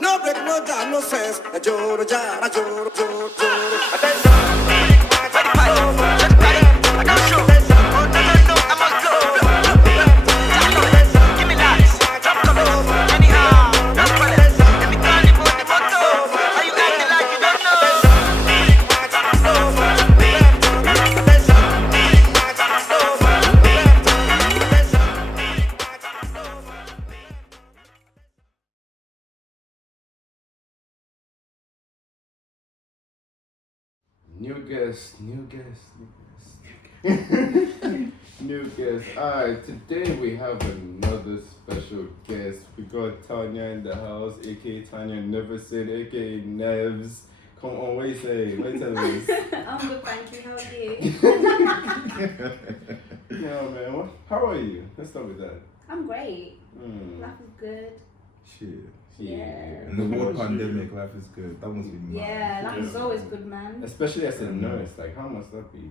No break, no jam, no sense. A joro jam, a joro, joro, joro. Attention. New guest. Alright, today we have another special guest. We got Tanya in the house, aka Tanya Neverson, aka Nevs. Come on, what you say? What you tell us? I'm good, thank you. How are you? Yeah, man. How are you? Let's start with that. I'm great. Life is good. Shit. Yeah. In the world pandemic, life is good. That must be mad. Yeah, life is always good, man. Especially as a nurse, like how must that be?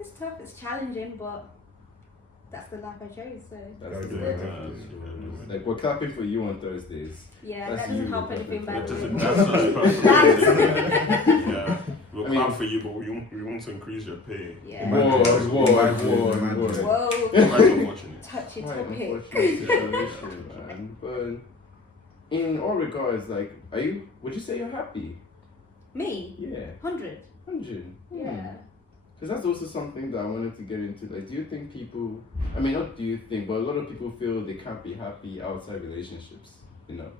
It's tough, it's challenging, but that's the life I chose, so That's good. good. Like we're clapping for you on Thursdays. Yeah, That's that doesn't you, help that's anything perfect. bad. That's such a personal Yeah, we'll clap for you, but we want to increase your pay. Yeah. Whoa. Whoa. Imagine watching it. Touchy Quite topic. unfortunate situation, man. But in all regards, like, would you say you're happy? Me? Yeah. 100. 100. Yeah. Because that's also something that I wanted to get into. Like, do you think people, I mean, not do you think, but a lot of people feel they can't be happy outside relationships, you know?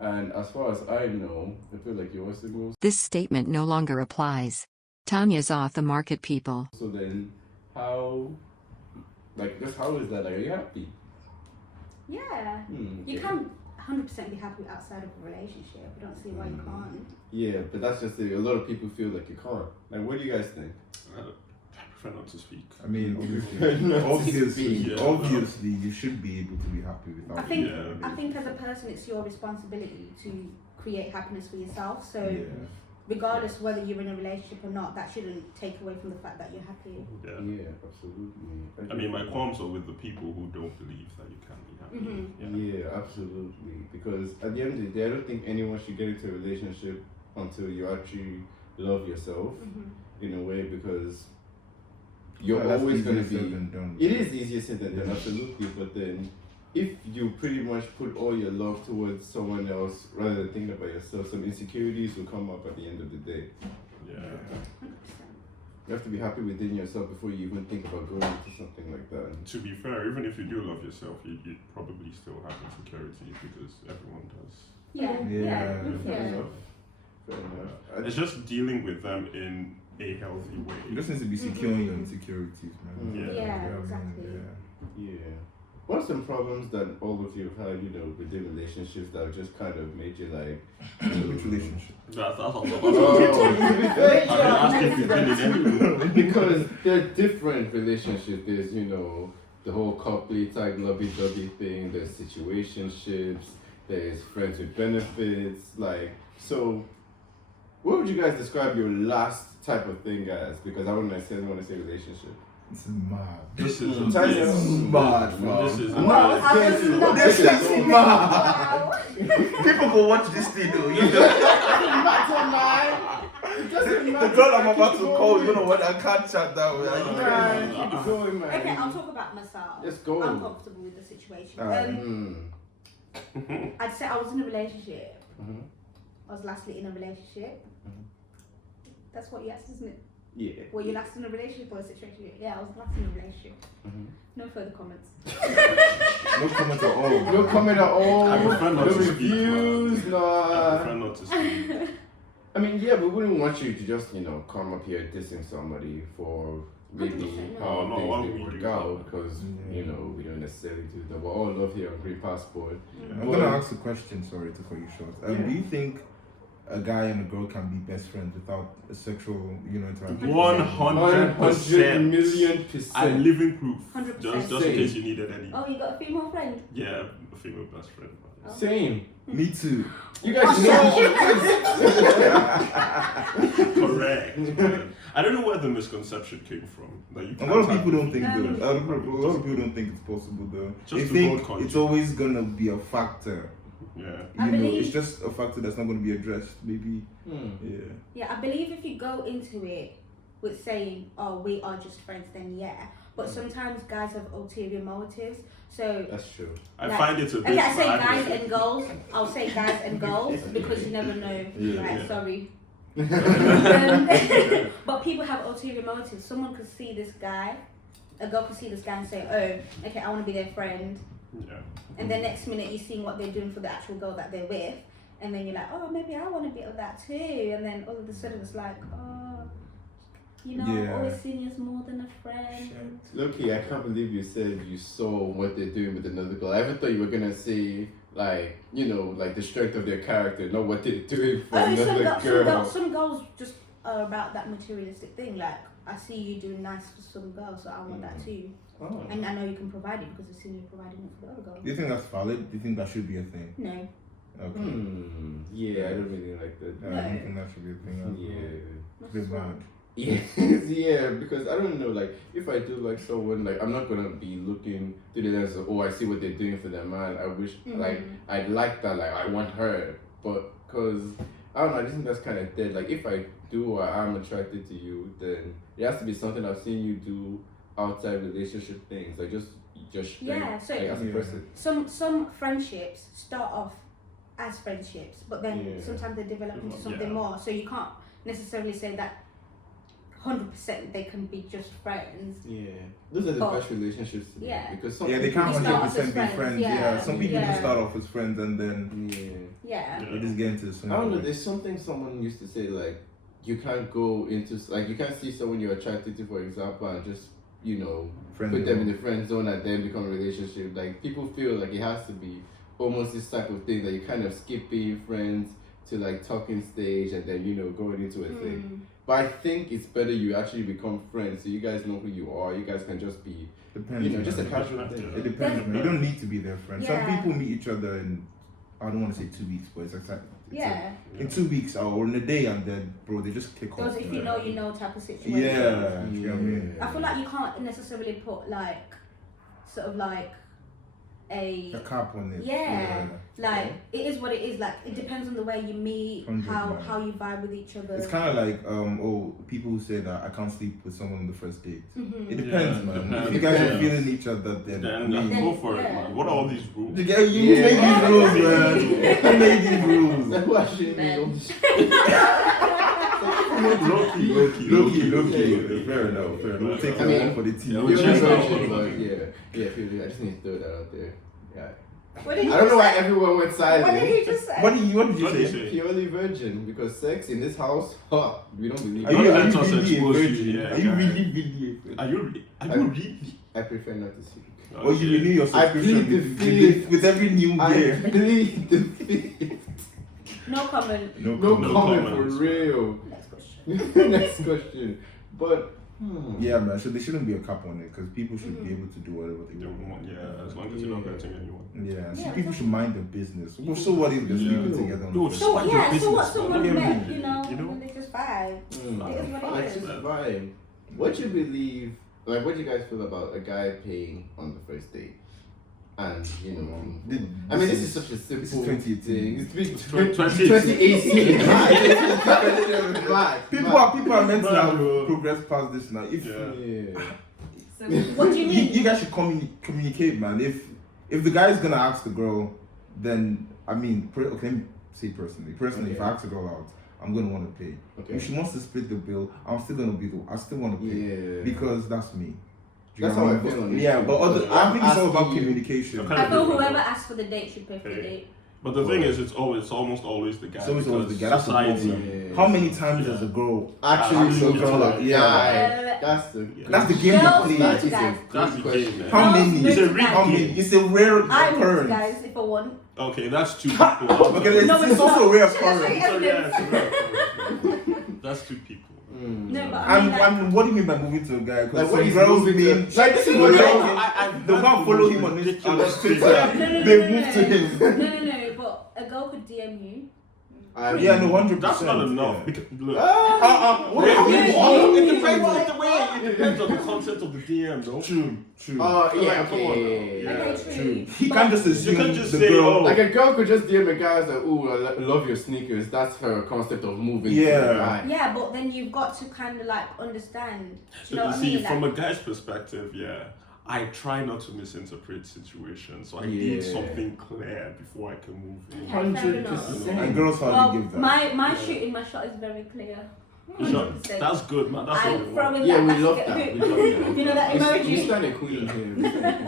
And as far as I know, I feel like you're single. This statement no longer applies. Tanya's off the market, people. So then, how is that? Like, are you happy? Yeah. You can 100% be happy outside of a relationship. I don't see why you can't. Yeah, but that's just it. A lot of people feel like you can't. Like, what do you guys think? I prefer not to speak. I mean, obviously, Yeah. obviously, you should be able to be happy without. I think as a person, it's your responsibility to create happiness for yourself. So regardless whether you're in a relationship or not, that shouldn't take away from the fact that you're happy. Yeah, absolutely. I mean, my qualms are with the people who don't believe that you can be happy. Yeah, absolutely. Because at the end of the day, I don't think anyone should get into a relationship until you actually love yourself in a way, because you're always going to be. It is easier said than done, absolutely. But then, if you pretty much put all your love towards someone else rather than thinking about yourself, some insecurities will come up at the end of the day. Yeah. 100%. You have to be happy within yourself before you even think about going into something like that. To be fair, even if you do love yourself, you probably still have insecurities because everyone does. Fair enough. It's just dealing with them in a healthy way. You just need to be secure in your insecurities, man. Yeah, exactly. Yeah. What are some problems that all of you have had, within relationships that have just kind of made you like... Which relationship? That's because there are different relationships. There's, the whole coupley type lovey-dovey thing. There's situationships. There's friends with benefits. Like, so... What would you guys describe your last type of thing as? Because I want to say relationship. It's mad. This is mad, bro. This is mad. People go watch this thing, though. It doesn't matter. The girl I'm about to call, you know what? I can't chat that way. Keep going, man. Okay, I'll talk about myself. Let's go. I'm comfortable with the situation. I'd say I was in a relationship. I was lastly in a relationship. That's what you asked, isn't it? Yeah. Were you last in a relationship or a situation? Yeah, I was last in a relationship. No further comments. No comment at all. No comment at all. I prefer not no to reviews. speak. No. I prefer not to speak. I mean, yeah, we wouldn't want you to just, come up here dissing somebody for maybe 100% how no, things why didn't would we work do out, because, we don't necessarily do that. We're all love here on Green Passport. I'm going to ask a question, sorry to cut you short. Do you think a guy and a girl can be best friends without a sexual, interaction? 100 million I'm living proof. 100%. Just in case you needed any. Oh, you got a female friend? Yeah, a female best friend. Oh. Same. Me too. You guys know. Correct. Man. I don't know where the misconception came from. That you A lot of people don't think No. though. A lot of people don't think it's possible though. Just They to think hold it's always gonna be a factor I believe- it's just a factor that's not going to be addressed. Maybe, Yeah, I believe if you go into it with saying, "Oh, we are just friends," then yeah. But sometimes guys have ulterior motives, so That's true. I like- find it a bit. okay, I say guys aggressive. and girls. I'll say guys and girls because you never know. Right? Yeah. Sorry. But people have ulterior motives. Someone could see this guy, a girl could see this guy and say, "Oh, okay, I want to be their friend," Yeah. and then next minute you're seeing what they're doing for the actual girl that they're with, and then you're like, "Oh, maybe I want a bit of that too," and then all of a sudden it's like, "Oh, you know, I've always seen you as more than a friend." Loki, I can't believe you said you saw what they're doing with another girl. I ever thought you were gonna say like, you know, like the strength of their character, not what they're doing for another girl. Some girls just are about that materialistic thing. Like, I see you doing nice for some girls, so I want that too. Oh. And I know you can provide it because I've seen you providing it for the other girl. Do you think that's valid? Do you think that should be a thing? No. Okay. Yeah, I don't really like that. I don't think that should be a thing. Yeah. It's a bit bad. Yes, yeah, because I don't know, like, if I do like someone, like, I'm not gonna be looking to the lens of, oh, I see what they're doing for their man. I wish, like, I'd like that, like, I want her, but, cause, I don't know, I just think that's kind of dead. Like, if I do or I'm attracted to you, then it has to be something I've seen you do outside relationship things, like, just Yeah, so like, as a person. some friendships start off as friendships, but then sometimes they develop into something more. So you can't necessarily say that 100% they can be just friends. Yeah, those are the best relationships to me. Yeah. Because some They can't You start 100% off as be friends, friends. yeah. Some people Yeah. just start off as friends and then Yeah. they just get into I don't know, there's something someone used to say, like, you can't go into, like, you can't see someone you're attracted to, for example, and just, you know, put them in the friend zone and then become a relationship. Like, people feel like it has to be almost this type of thing that you kind of skip being friends to, like, talking stage and then, you know, going into a thing. But I think it's better you actually become friends so you guys know who you are. You guys can just be, Depends, you know, just a man. casual thing. It depends, man. You don't need to be their friend. Yeah. Some people meet each other in, I don't want to say 2 weeks, but it's exactly. Yeah. In 2 weeks or in a day, and then, bro, they just kick Those off. if you know type of situation. Yeah, you know what I mean? I feel like you can't necessarily put like sort of like a cap on it. yeah. Like it is what it is. Like it depends on the way you meet, 100%, how man. you vibe with each other. It's kind of like people who say that I can't sleep with someone on the first date. Mm-hmm. It depends, Yeah, man. depends. If you guys are Yeah. feeling each other, then Go for it, man. What are all these rules? You made these rules, man. You made these rules. Like, who actually made all this? Low-key. Fair enough. We'll take I mean, one for the team. yeah, we Purely check out. virgin, but yeah, purely. I just need to throw that out there. Yeah. What did you I don't know why say? everyone went silent. What did you just say? What did you What did you say? say? Purely virgin, because sex in this house, we don't believe. Are it. you Let us really a expose you, virgin? yeah, Are you guy. really a virgin? Are you really? I prefer not to speak. Or you renew your I plead subscription the fifth. with every new I year? plead the fifth. No comment. No No comment for comments. real. Next question. Next question. But Yeah, man. So there shouldn't be a cap on it because people should be able to do whatever they want. Yeah, as long as you're not hurting anyone. Yeah, so Yeah, people should mind their business. Well, so what if they're sleeping together on the Dude, first So Mind what? your Yeah. So business, what? man. Someone Yeah. met, You know? and they just vibe. It is what it It's is. just vibe. What you believe? Like, what do you guys feel about a guy paying on the first date? And you know, I mean, this is such a simple this is 2018. thing. It's been 2018. 2018. People are meant to Man, have bro. progressed past this now. If Yeah. What do you mean? you guys should communicate, man. If the guy's gonna ask the girl, then I mean, okay, let me say personally. If I ask the girl out, I'm gonna want to pay. Okay. If she wants to split the bill, I still want to pay Yeah. because that's me. Do you That's get how what I I mean? feel on it Yeah, too. but I think it's all about asking you- communication. Okay. I feel whoever asks for the date should pay for the Okay. date. But the thing is, it's almost always the guy. It's always the because guy. That's the society. problem. Yeah. How many times does a girl Actually, Actually, look like, like yeah. guy. That's the That's the game Girls we know play. to guys. That's the game, man. How Girls many? know It's a to real guys. How many? It's a rare I'm with occurrence. guys if I want. Okay, that's two people. Okay, it's, No, it's it's also a not. rare It's occurrence. So, yeah, it's a real occurrence. That's two people. No, but I mean, like, What do you mean by moving to a guy? Like, Because what some is girls moving mean to- like, this is they what like girls- him. They go and follow him on ridiculous Twitter. no, They move to him. no, but a girl could DM you Yeah, no, 100%. That's not enough. Yeah. Because, look, What it happened? depends on the way. It depends on the content of the DM, though. True. Yeah, Come on. okay. Okay, True. true. He can't just assume can't just the say, girl. oh, Like a girl could just DM a guy as like, ooh, I love your sneakers. That's her concept of moving. Yeah. To the guy. Yeah, but then you've got to kind of like understand. Do you know what I see, mean? from Like, a guy's perspective, yeah, I try not to misinterpret situations. So I Yeah. need something clear before I can move in. okay, fair enough. 100%. And girls hardly Well, give that. my shooting, my shot is very clear. Sure. 100%. That's good, man. That's I what we throw want. in Yeah, that we love basket. that. We love that. You know that We emoji? stand a queen here.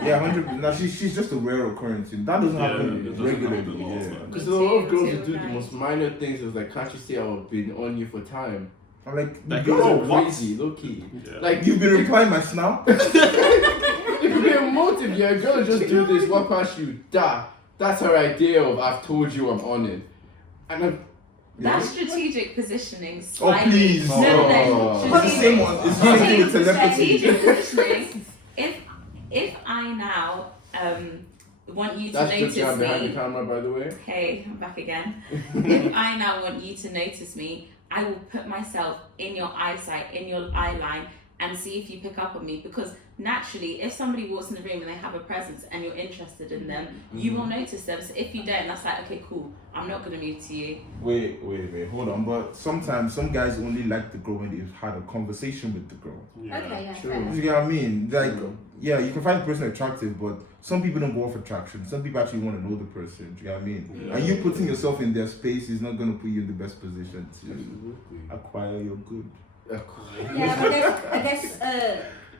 Yeah, 100. Now she's just a rare occurrence. That doesn't Yeah, happen it doesn't regularly. happen all the Yeah. time. Because Me a lot of too, girls too, who do the guys. most minor things is like, can't you see I've been on you for time? I'm like, Like, girl, oh, Girls are what? crazy, low key. Yeah. Like you've been replying my snap. it could be a motive, yeah. Girl just do this, walk past you, that's her idea of I've told you I'm on it. And I'm That's strategic positioning. Oh Slightly. please. No, no, no. Oh. It's the same one. It's something with telepathy. Strategic positioning. If I now want you to that's notice just behind the me. camera, by the way. Hey, I'm back again. If I now want you to notice me, I will put myself in your eyesight, in your eye line, and see if you pick up on me. Because naturally, if somebody walks in the room and they have a presence and you're interested in them, you will notice them. So if you don't, that's like, okay, cool. I'm not gonna move to you. Wait, hold on. But sometimes some guys only like the girl when they've had a conversation with the girl. Yeah. Okay, yeah, True. fair enough. You get what I mean? Like, True. yeah, you can find the person attractive, but some people don't go off attraction. Some people actually want to know the person. Do you get what I mean? Yeah. And you putting yourself in their space is not going to put you in the best position to Absolutely. acquire your good. Yeah, but I guess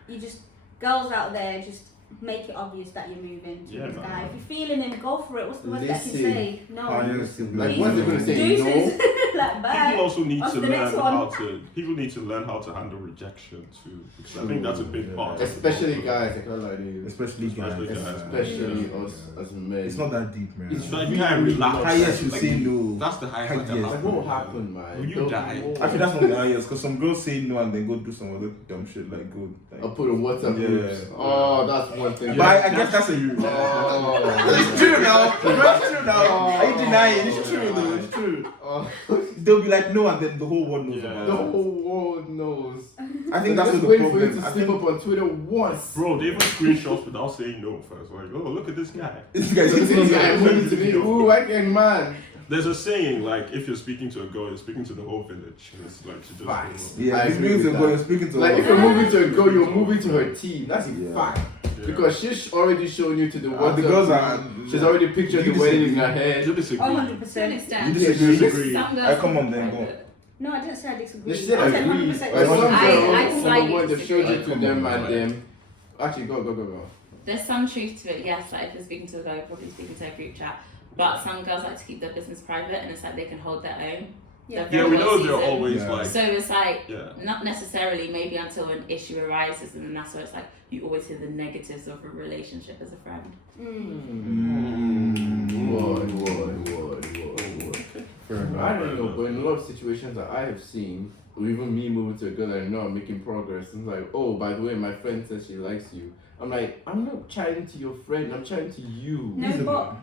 you just girls out there just make it obvious that you're moving to Yeah, this man. guy. If you're feeling him, go for it. What's the worst that you Listen. say? No. Like, what's they gonna say? Deuces. No. Like bye. People also need On to to the learn next one. how to. People need to learn how to handle rejection too, because I think that's a big Yeah. part. Especially guys, I can't lie to you. Especially guys. Especially guys. Especially Yeah. us as men. It's not that deep, man. It's Like, you can't relax. Highest you Like, say no. That's the highest that Highest. can Like, happen. what will happen, man? Will you Don't die? know. Actually, that's not the highest, because some girls say no and then go do some other dumb shit like go. I'll Like, put a WhatsApp Yeah. groups. Oh, that's one thing. but I guess that's a you. Oh. It's true now. It's true now. Are you denying? It's true though. It's true. Oh. They'll be like no, and then the whole world knows Yeah. about The it. whole world knows. I think that's just what the waiting for you problem. to I slip think up on Twitter once. Bro, they even screenshots without saying no first. Like, oh, look at this guy. this guy's This guy moving to me. Ooh, I can man. There's a saying like, if you're speaking to a girl, you're speaking to the whole village. It's like she just. Facts. Yeah, I he's agree speaking to with a girl, that. you're speaking to Like a if you're moving to a girl, you're moving to her team. That's a Yeah. fact. Yeah. Because she's already shown you to the the WhatsApp girls group. are. She's already pictured You the wedding in disagree. her head. You disagree. Oh, To an 100%. You extent. disagree. disagree. Some girls I come on then, go. private. No, I didn't say I disagree. She said I said agree. 100%. But some I girls, slightly when they showed you to disagree. them and them. Actually, go. There's some truth to it, yes. Like if you're speaking to a guy, you're probably speaking to a group chat. But some girls like to keep their business private, and it's like they can hold their own. Yeah. Yeah, we know they're Season. always Yeah. like. So it's like Yeah. not necessarily maybe until an issue arises, and then that's where it's like you always hear the negatives of a relationship as a friend. What? Fair enough. I don't know, but in a lot of situations that I have seen, or even me moving to a girl I know I'm making progress, and it's like, oh, by the way, my friend says she likes you. I'm like, I'm not chatting to your friend, I'm chatting to you. No, but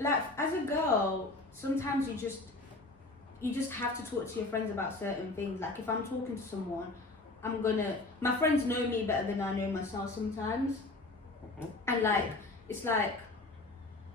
like as a girl, sometimes you just have to talk to your friends about certain things. Like if I'm talking to someone, my friends know me better than I know myself sometimes. And like it's like,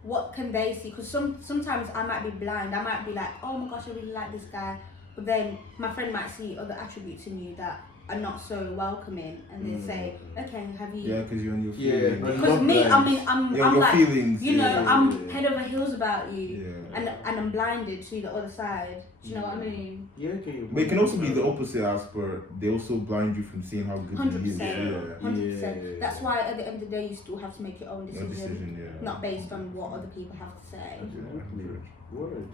what can they see? Because sometimes I might be blind. I might be like, oh my gosh, I really like this guy, but then my friend might see other attributes in you that are not so welcoming, and they say, okay, have you? Yeah, because you're on your Yeah, feelings. but Because me, I mean, I'm Your like, feelings. you know, yeah. I'm head over heels about you, Yeah. and I'm blinded to the other side. Do you know what I mean? Yeah, okay. But it can also be the opposite as per they also blind you from seeing how good he is. 100%. Yeah. 100%. Yeah. That's why at the end of the day, you still have to make your own Your decision, decision, yeah. not based on what other people have to say. Word.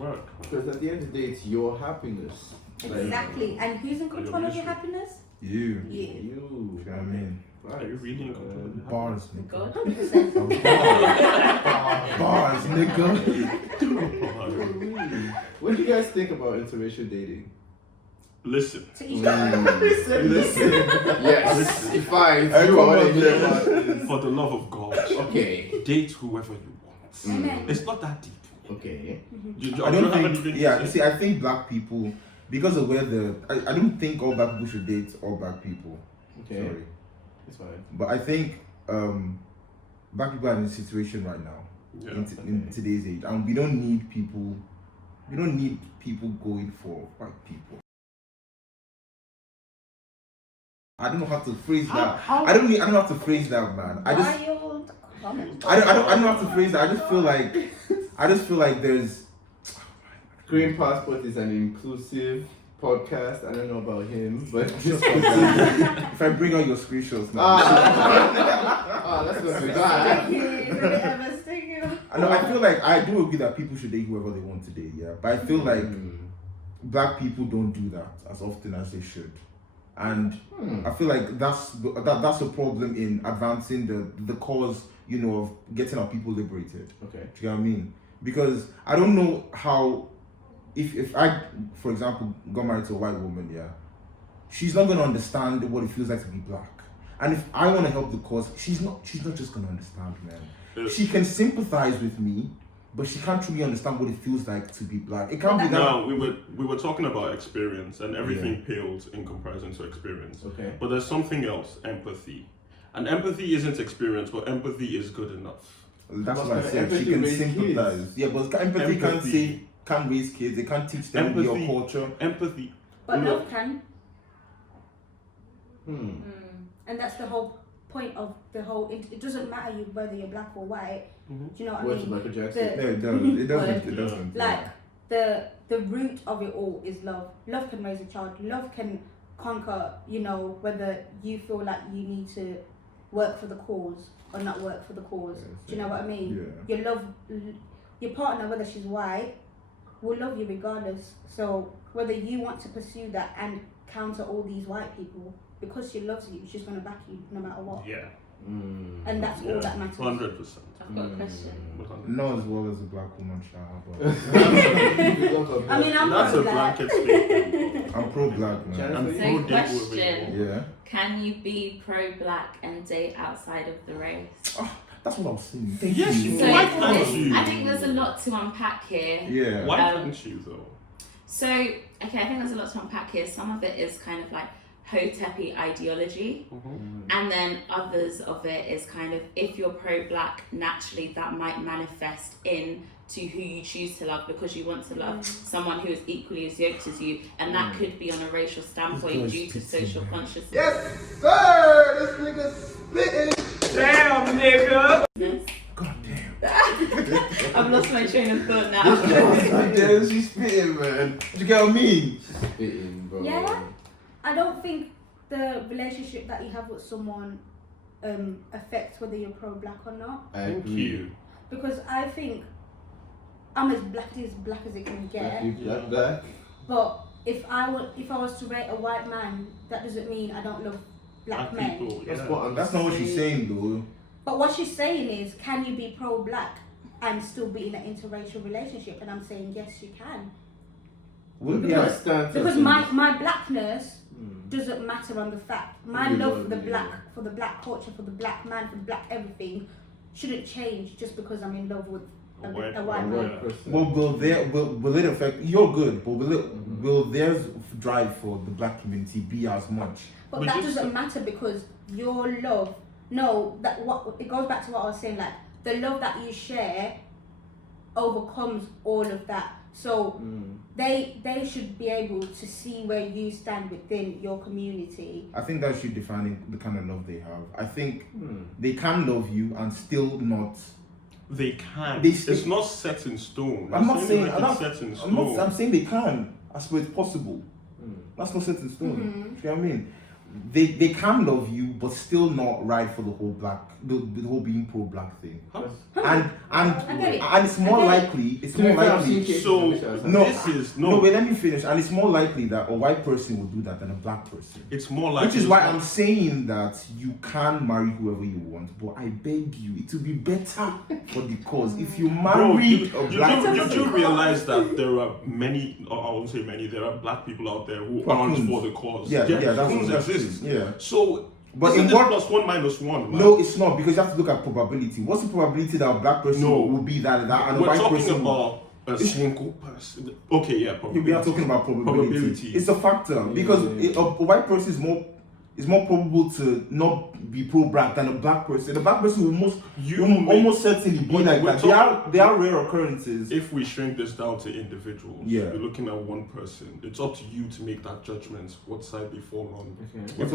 Work. Because at the end of the day, it's your happiness. Like, Exactly. And who's in control of your happiness? You. You. You. You know what I mean? Are you reading? Bars, nigga. God. 100%. Bars, nigga. What do you guys think about interracial dating? Listen. To each Listen. Yes. If I Hey, you come want on, to hear man. about this. For the love of God, Okay. date whoever you want. Amen. It's not that deep. Okay. I don't think. Yeah, see, I think black people, because of where I don't think all black people should date all black people. Okay. Sorry. It's fine. But I think black people are in a situation right now in today's age, and we don't need people. We don't need people going for white people. I don't know how to phrase that. I don't know how to phrase that, man. Wild comment. I don't know how to phrase that. I just feel like there's. Green Passport is an inclusive podcast. I don't know about him, but just If I bring out your screenshots, man. That's gonna be bad. No, I feel like I do agree that people should date whoever they want to date, yeah. But I feel like black people don't do that as often as they should, and I feel like that's a problem in advancing the cause, you know, of getting our people liberated. Okay. Do you know what I mean? Because I don't know how, if I, for example, got married to a white woman, yeah, she's not gonna understand what it feels like to be black. And if I want to help the cause, she's not just gonna understand, man. She can sympathize with me, but she can't truly understand what it feels like to be black. It can't be that. No, we were talking about experience, and everything pales in comparison to experience. Okay. But there's something else, empathy. And empathy isn't experience, but empathy is good enough. That's But what I said. empathy She can raise sympathize. kids. Yeah, but empathy can't raise kids. They can't teach them your culture. Empathy. But love can. And that's the whole point of the whole. It doesn't matter whether you're black or white. Do you know what I mean? Michael Jackson. No, it doesn't. It doesn't. Like the root of it all is love. Love can raise a child. Love can conquer. You know, whether you feel like you need to work for the cause or not work for the cause. Do you know what I mean? Yeah. Your partner, whether she's white, will love you regardless. So whether you want to pursue that and counter all these white people, because she loves you, she's gonna back you no matter what. Yeah. And that's all that matters. 100%. I've got a question. Not as well as a black woman, but I mean, I'm That's pro a black. blanket statement. I'm pro-black, man. Janice, I'm So pro date with it. question, Yeah. can you be pro-black and date outside of the race? That's what I was saying. Thank Yes, you. you So Why can't this- you? I think there's a lot to unpack here. Yeah. Why couldn't you though? So, okay, I think there's a lot to unpack here. Some of it is kind of like Hotepi ideology, and then others of it is kind of, if you're pro-black, naturally that might manifest in to who you choose to love, because you want to love someone who is equally as yoked as you, and that could be on a racial standpoint due to social consciousness. Yes, sir. This nigga spitting. Damn, nigga. God damn. I've lost my train of thought now. Damn, she's spitting, man. Do you get what I mean? Spitting, bro. Yeah. I don't think the relationship that you have with someone affects whether you're pro-black or not. I Thank agree. you. Because I think I'm as black as it can get. Black. But if I was to rate a white man, that doesn't mean I don't love black men. People, That's yeah. what I'm That's not what she's saying, though. But what she's saying is, can you be pro-black and still be in an interracial relationship? And I'm saying yes, you can. Would be Because, stand for because some- my blackness doesn't matter on the fact. My You love love for the me, black culture, for the black man, for the black everything, shouldn't change just because I'm in love with a white man. One person. Well, will it affect? You're good, but will their drive for the black community be as much? But We that just- doesn't matter, because your love, it goes back to what I was saying, like the love that you share overcomes all of that. So they should be able to see where you stand within your community. I think that should define the kind of love they have. I think they can love you and still not. They can. They It's not set in stone. I'm not saying. like it's set in I'm not. stone. I'm saying they can. I suppose it's possible. That's not set in stone. Do you know what I mean? They can love you, but still not ride for the whole the whole being pro-black thing. And it's more likely. It's more likely. So No, this is no. Wait, let me finish. And it's more likely that a white person will do that than a black person. It's more like. Which is why I'm saying that you can marry whoever you want, but I beg you, it will be better for the cause if you Bro, marry you a black do person. realize that there are many, or I won't say many, there are black people out there who aren't for the cause. Yeah, that's raccoons true. exist. Yeah. So But Isn't in this what? plus 1 minus 1, man? No, it's not, because you have to look at probability. What's the probability that a black person No. will be that and a We're white talking person about a single person. Okay, yeah, probability. We are talking about probability. It's a factor because a white person is more probable to not be pro-black than a black person. A black person will almost certainly be like that. They are rare occurrences. If we shrink this down to individuals, Yeah. we're looking at one person. It's up to you to make that judgment. What side they fall on. Okay. We're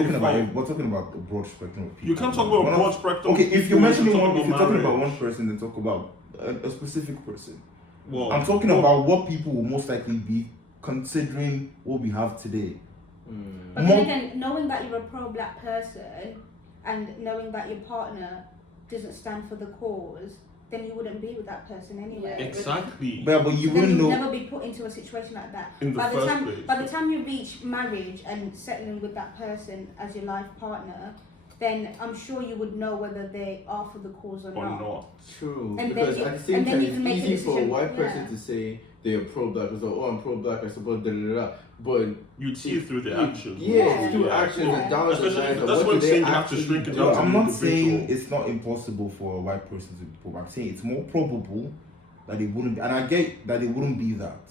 talking about the broad spectrum of people. You can't talk about broad spectrum. Okay, if you're mentioning one, if you're talking about marriage. one person, then talk about a specific person. Well, I'm talking about what people will most likely be considering what we have today. But then again, knowing that you're a pro-black person and knowing that your partner doesn't stand for the cause, then you wouldn't be with that person anyway. exactly. But you Then wouldn't you'd know. never be put into a situation like that. In the by the first time, place. by the time you reach marriage and settling with that person as your life partner, then I'm sure you would know whether they are for the cause or not. True. And Because then at the same and then time, you it's can make a easy for a decision, white person yeah. to say they are pro-black. It's like, oh, I'm pro-black, I support da da da. But You'd see it through the actions. yeah, through Yeah. actions Yeah. and down the Especially- line. that's What what do I'm they saying, you have to actually shrink it do? down to I'm an not individual. saying it's not impossible for a white person to be pro. I'm saying it's more probable that it wouldn't be, and I get that it wouldn't be that,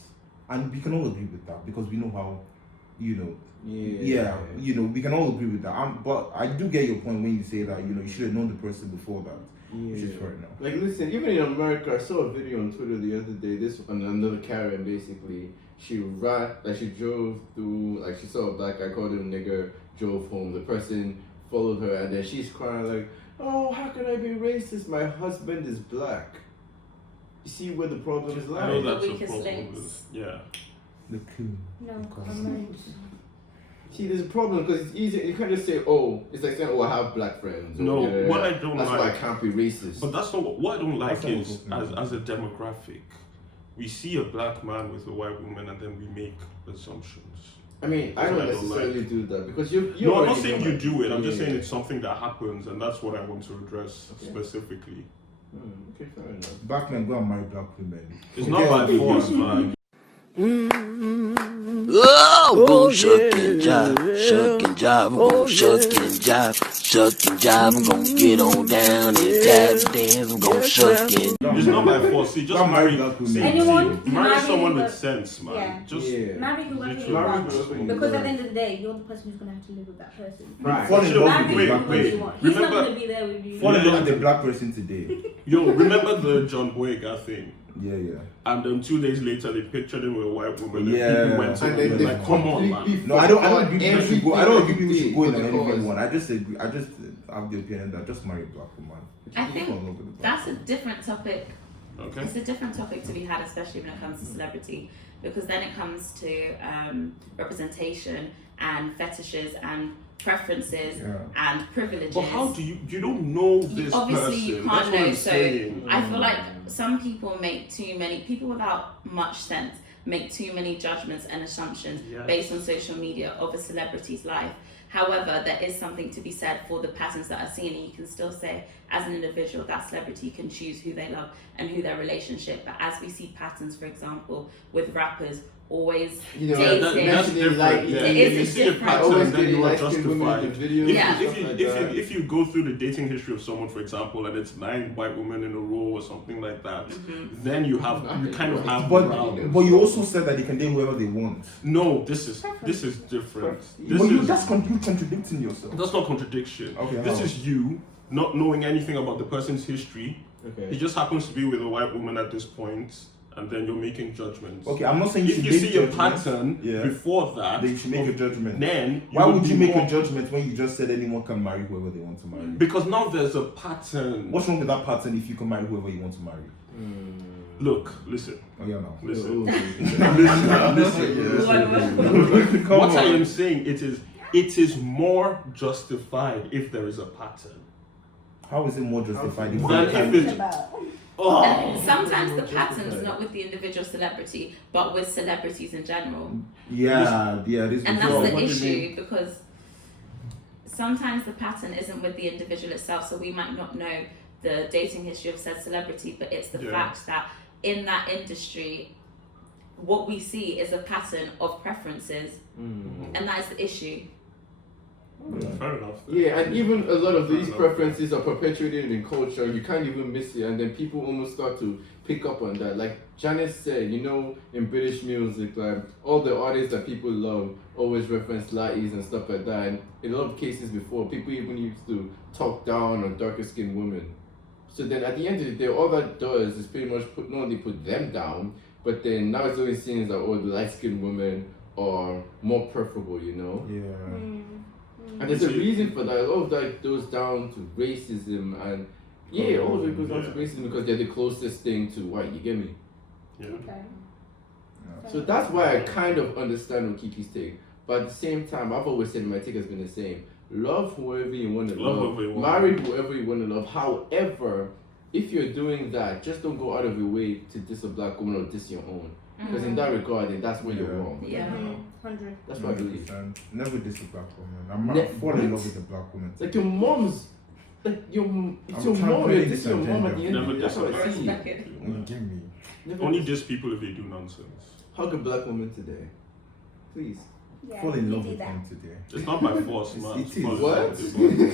and we can all agree with that because we know how, Yeah. we can all agree with that. But I do get your point when you say that you should have known the person before that, which is fair enough. Like, listen, even in America, I saw a video on Twitter the other day. This on another Karen, basically, she drove through, like, she saw a black guy, called him nigger, drove home. The person followed her, and then she's crying like, "Oh, how can I be racist? My husband is black." You see where the problem is I know lying. that's a weakest problem. links. Yeah. The coup. No comment. See, there's a problem because it's easy. You can't just say, "Oh," it's like saying, "Oh, I have black friends." or, No, yeah, what I don't that's like- why I can't be racist. But that's not what I don't like That's not is what as a demographic, we see a black man with a white woman and then we make assumptions. I mean, I That's don't what I don't necessarily do that because you. No, I'm not already saying know you that. do it. I'm just Yeah. saying it's something that happens, and that's what I want to address Okay. specifically. Okay, fair enough. Black men go and marry black women. It's not by force, man. Oh, go shuck and jive, I'm gon' shuck and jive, I'm gon' get on down and tap dance, I'm gon' shuck and It's not by force. See, just Don't marry marry. black women. See, Anyone? marry Marry someone the- with sense, man. Yeah. Just Yeah. Marry whoever you Literally. want. Marry Because at the end of the day, you're the person who's going to have to live with that person. Right. Fall in Sure, love Marry with wait, the black whoever wait. you person. want. He's not Remember- going to be there with you. Fall in Yeah. love with the black person today. Yo, remember the John Boyega thing? Yeah. And then 2 days later, they pictured him with a white woman. And Yeah. people went to And him they like, come on, man. completely No, I don't agree forgot people should go. I don't agree people should go in on everything anything because- one. I just agree. I just have the opinion that just marry a black woman. I Just think fall in love with the black that's a different topic. Okay. It's a different topic to be had, especially when it comes to celebrity, because then it comes to representation and fetishes and preferences Yeah. and privileges. But how do you don't know this Obviously, person? you That's can't what know. I'm So saying. I feel like some people people without much sense make too many judgments and assumptions Yes. based on social media of a celebrity's life. However, there is something to be said for the patterns that are seen, and you can still say, as an individual, that celebrity can choose who they love and who their relationship. But as we see patterns, for example, with rappers always You know, dating, that's mentioning different. light Yeah. It If is you see a different. I pattern, always then get you are light-skinned women in justified. the videos. If, Yeah. you, if you go through the dating history of someone, for example, and it's 9 white women in a row or something like that, then you kind of have grounds. But you also said that they can date whoever they want. No, this is different. This But you is you contradicting yourself. that's not contradiction. Okay, This how? is you not knowing anything about the person's history. He Okay. just happens to be with a white woman at this point, and then you're making judgments. Okay, I'm not saying you If should you make see a judgments. pattern Yeah. before that, Then you should make a judgment. Then Why would be you make more- a judgment when you just said anyone can marry whoever they want to marry? Because now there's a pattern. What's wrong with that pattern if you can marry whoever you want to marry? Look, listen, Oh yeah, no. listen, Come What I on. am saying, it is more justified if there is a pattern. How is it more justified? If Than you can- if it's oh. And sometimes the pattern's not with the individual celebrity, but with celebrities in general. Yeah, this And is that's What the do you issue, because sometimes the pattern isn't with the individual itself, so we might not know the dating history of said celebrity, but it's the Yeah. fact that in that industry, what we see is a pattern of preferences, and that is the issue. Fair enough. Yeah, and even a lot of these Fair enough. preferences are perpetuated in culture. You can't even miss it, and then people almost start to pick up on that. Like Janice said, you know, in British music, like all the artists that people love always reference ladies and stuff like that. And in a lot of cases before, people even used to talk down on darker skinned women. So then at the end of the day, all that does is pretty much not only put them down, but then now it's only seen as that, oh, the light skinned women are more preferable, you know? Yeah. And there's a reason for that. All of that goes down to racism, and all of it goes down to racism because they're the closest thing to white. You get me? Yeah. Okay. So that's why I kind of understand Okiki's take. But at the same time, I've always said my take has been the same. Love whoever you want to love. Marry whoever you want to love. However, if you're doing that, just don't go out of your way to diss a black woman or diss your own. Because in that regard, then that's where you're wrong. Yeah. 100. That's what I believe. Never diss a black woman. I'm not fall in love with a black woman. It's like your mom's, like your mom. You're dissing your mom at the end of the day. That's what I see. Give me. Only diss people if they do nonsense. Hug a black woman today, please. Yeah, Fall in you love do with that. them today. It's not by force, man. It is. What?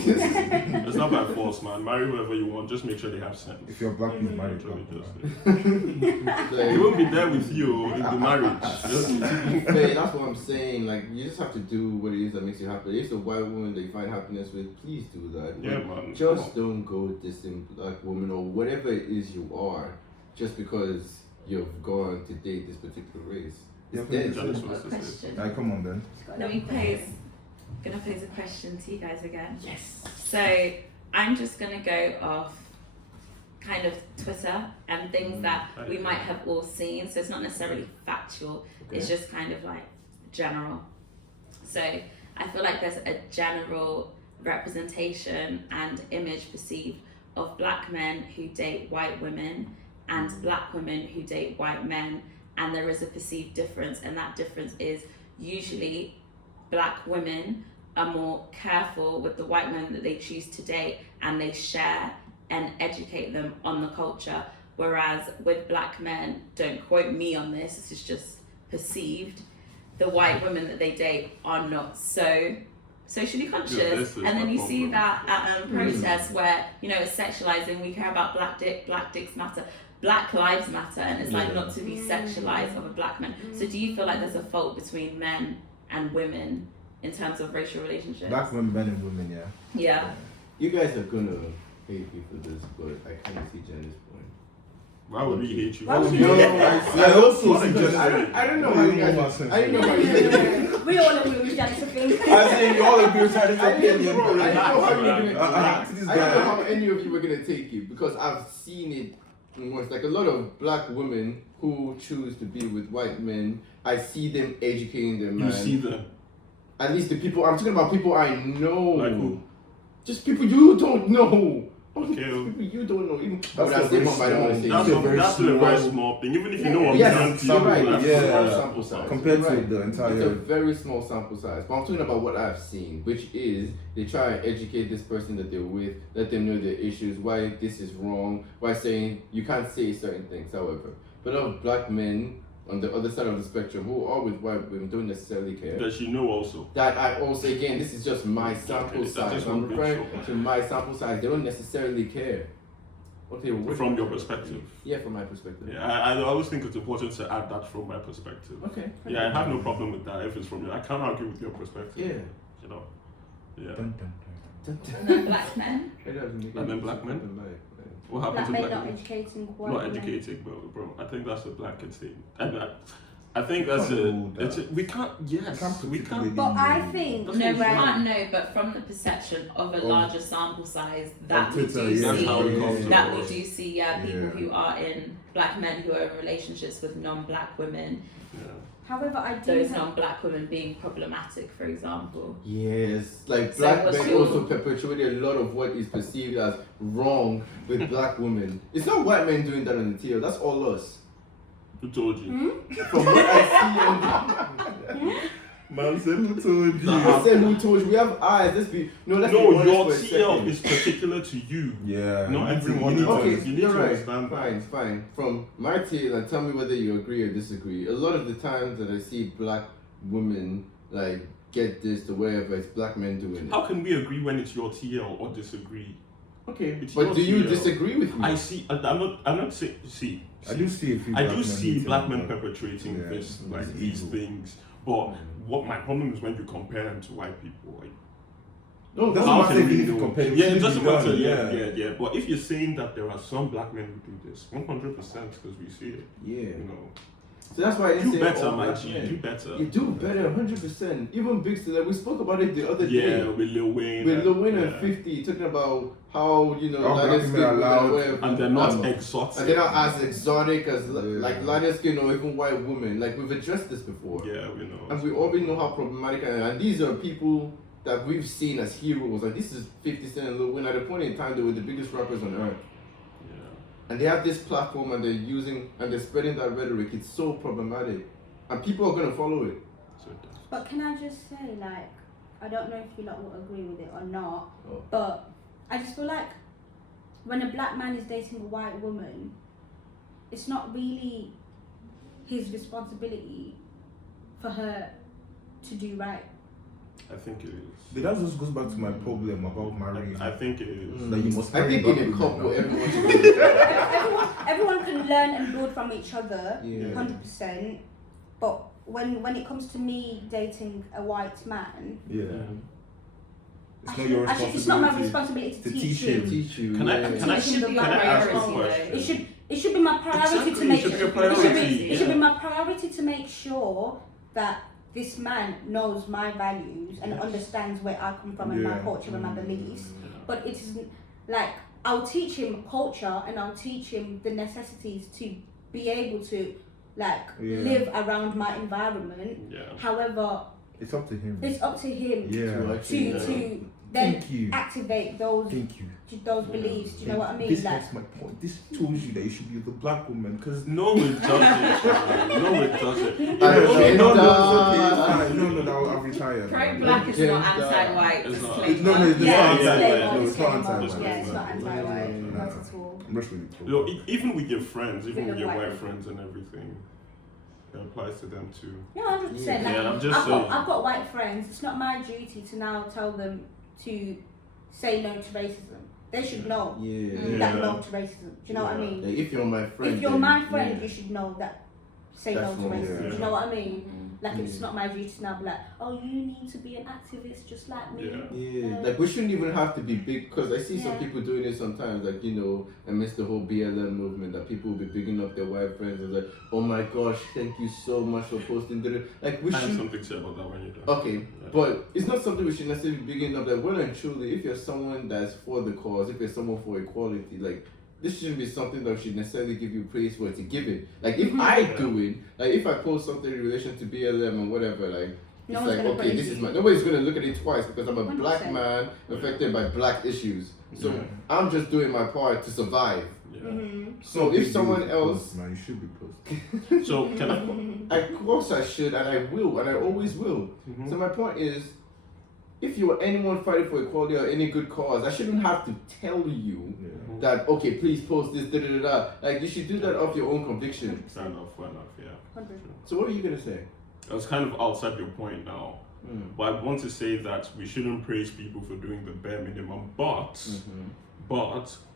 It's not by force, man. Marry whoever you want. Just make sure they have sense. If you're black, please marry a Literally black just woman. Like, He won't be there with you in the marriage. Hey, that's what I'm saying. Like, you just have to do what it is that makes you happy. If it's a white woman that you find happiness with, please do that. Yeah, man. Just don't go dissing black woman or whatever it is you are, just because you've gone to date this particular race. It's dead. Janice wants to say. Question. Come on then. Let me gonna pose a question to you guys again. Yes. So I'm just gonna go off kind of Twitter and things that we might have all seen. So it's not necessarily factual. Okay. It's just kind of like general. So I feel like there's a general representation and image perceived of black men who date white women and black women who date white men, and there is a perceived difference, and that difference is usually black women are more careful with the white men that they choose to date, and they share and educate them on the culture, whereas with black men, don't quote me on this, this is just perceived, the white women that they date are not so socially conscious, and then you see that at protests where, you know, it's sexualizing, we care about black dicks matter, Black Lives Matter, and it's like not to be sexualized of a black man. So do you feel like there's a fault between men and women in terms of racial relationships? Black women, men and women, yeah. Yeah. You guys are gonna hate me for this, but I kind of see Janice's point. Why would we hate you? Why would you No, hate I also see Because Janice. I don't know how you guys. I didn't know how you guys. We all agree with Janice, I think. I say you all agree with Chinese I didn't know opinion. how you were gonna. Relax. I don't know how any of you were gonna take it because I've seen it. It's like a lot of black women who choose to be with white men. I see them educating their man. You see them. At least the people I'm talking about, people I know. Like who? Just people you don't know. Okay. People you don't know. Even That's a very one, but I don't want to say That's it. a very small thing. Even if you know what Yes, you're right. that's It's a Yeah. small sample size. Compared You're to right. the It's a entire. very small sample size. But I'm talking about what I've seen, which is they try and educate this person that they're with, let them know their issues, why this is wrong, why saying you can't say certain things, however. But a lot of black men on the other side of the spectrum who are with white women don't necessarily care. that you know also. That I also, again, this is just my sample That's size. just I'm one big referring show. to my sample size. They don't necessarily care. Okay, well, From your perspective. Yeah, from my perspective. Yeah, I always think it's important to add that from my perspective. Okay. Yeah, I have no problem with that if it's from you. I can't argue with your perspective. Yeah. You know. Yeah. Dun, dun, dun. And then black men. And then black men? What Black happens to men black not men? educating white Not women. educating, bro. I think that's a blanket statement. And I think that's we can't. Yes, we can't. But I think No, we can't know, but from the perception of a larger sample size that we Twitter, do yeah. That's how it see, comes that we across. do see, people Yeah. who are in black men who are in relationships with non-black women, Yeah. However, I do those have, non-black women being problematic, for example. Yes, like So black what's men your- also perpetuated a lot of what is perceived as wrong with black women. It's not white men doing that on the TL, that's all us. Who told you? From what I see on Man said, who told you? I said who told you? We have eyes. Let's be let's No, be honest your for a TL second. is particular to you. Yeah. Not everyone You need else. to- Okay, You need you're to right. understand that. Fine. From my TL, and tell me whether you agree or disagree. A lot of the times that I see black women like get this to wherever it's black men doing it. How can we agree when it's your TL or disagree? Okay, It's but your do you TL. disagree with me? I see. I'm not saying. See, I do see a few. I black do men see hating black men on black- perpetrating yeah, this, it's like these evil. things. But what my problem is when you compare them to white people. Like, No, Doesn't how matter can if we you know? compare. Yeah, it shouldn't doesn't be done, matter. Yeah. But if you're saying that there are some black men who do this, 100% because we see it. Yeah. You know, So that's why I didn't do say better, all my black G. men. Do better. You do better, 100%. Even big like we spoke about it the other Yeah, day. with Lil Wayne. With Lil Wayne and yeah. 50, talking about how, you know, How black lighter women skin are women allowed- or whatever. And they're not And exotic. they're not as exotic as Yeah. like lighter skin or even white women. Like we've addressed this before. Yeah, we know. And we already know how problematic and these are people that we've seen as heroes. Like this is 50 Cent and Lil Wayne. At a point in time, they were the biggest rappers on earth. Yeah. And they have this platform and they're using and they're spreading that rhetoric. It's so problematic. And people are gonna follow it. So But can I just say, like, I don't know if you lot will agree with it or not, Oh. but I just feel like when a black man is dating a white woman, it's not really his responsibility for her to do right. I think it is. But that just goes back to my problem about marrying. I think it is. That you must I marry think in black a women couple, now. everyone should do it. Everyone can learn and build from each other, Yeah. 100%. But when it comes to me dating a white man, Yeah. I It's not your should- it's not my responsibility responsibility to to teach teach him. him. Teach you. Can I yeah. can I It should be can I my ask a priority, question? It should be my priority Exactly, to make it should be a it priority, should be yeah. my priority to make sure that this man knows my values and understands where I come from and my Yeah. culture and my beliefs. But it isn't like I'll teach him culture and I'll teach him the necessities to be able to like Yeah. live around my environment. Yeah. However, It's up to him. it's up to him Yeah. to then Thank you. activate those Thank you. beliefs. Do you know what I mean? This Like, makes my point. This shows you that you should be with a black woman because No, it doesn't. No, it doesn't. I no, don't no, know. it's fine. No, I'll retire. Pro-black is not anti-white. It's not. disclaimer. No, it's yeah, not it's anti-white. label, No, it's it's not label. anti-white. Yeah, it's not anti-white. Yeah. Not at all. I'm just really pro. You know, even with your friends, even With with the your white white friends and everything, it applies to them too. Yeah, 100%. Yeah, Like, I'm just I've saying. got white friends. It's not my duty to now tell them to say no to racism. They should know Yeah. that Yeah. no to racism. Do you know what I Yeah. mean? Like, if you're my friend. If you're then, my friend, yeah. you should know that say That's no to wrong, racism. yeah. Do you know what I mean? Mhm. Like it's Yeah. not my duty to now be like, oh, you need to be an activist just like me. Yeah. Yeah, like we shouldn't even have to be big because I see some Yeah. people doing it sometimes, like you know, amidst the whole BLM movement, that people will be bigging up their white friends and like, oh my gosh, thank you so much for posting. Like we I have should. something to say about that when you're done. Okay, but it's not something we should necessarily be bigging up. Like well and truly, if you're someone that's for the cause, if you're someone for equality, like. This shouldn't be something that should necessarily give you praise for to give it. Like if I do it, like if I post something in relation to BLM or whatever, like No it's one's like gonna okay, praise this is you. my nobody's gonna look at it twice because I'm a black 100%. man affected by black issues. So Yeah. I'm just doing my part to survive. Yeah. Mm-hmm. So if You someone should else, post, man, you should be posting. So can I? of course I should, and I will, and I always will. Mhm. So my point is, if you are anyone fighting for equality or any good cause, I shouldn't have to tell you Yeah. that okay, please post this, da da da da. Like you should do that off your own conviction. Fair enough. Yeah. 100. So what are you gonna say? I was kind of outside your point now, but I want to say that we shouldn't praise people for doing the bare minimum, but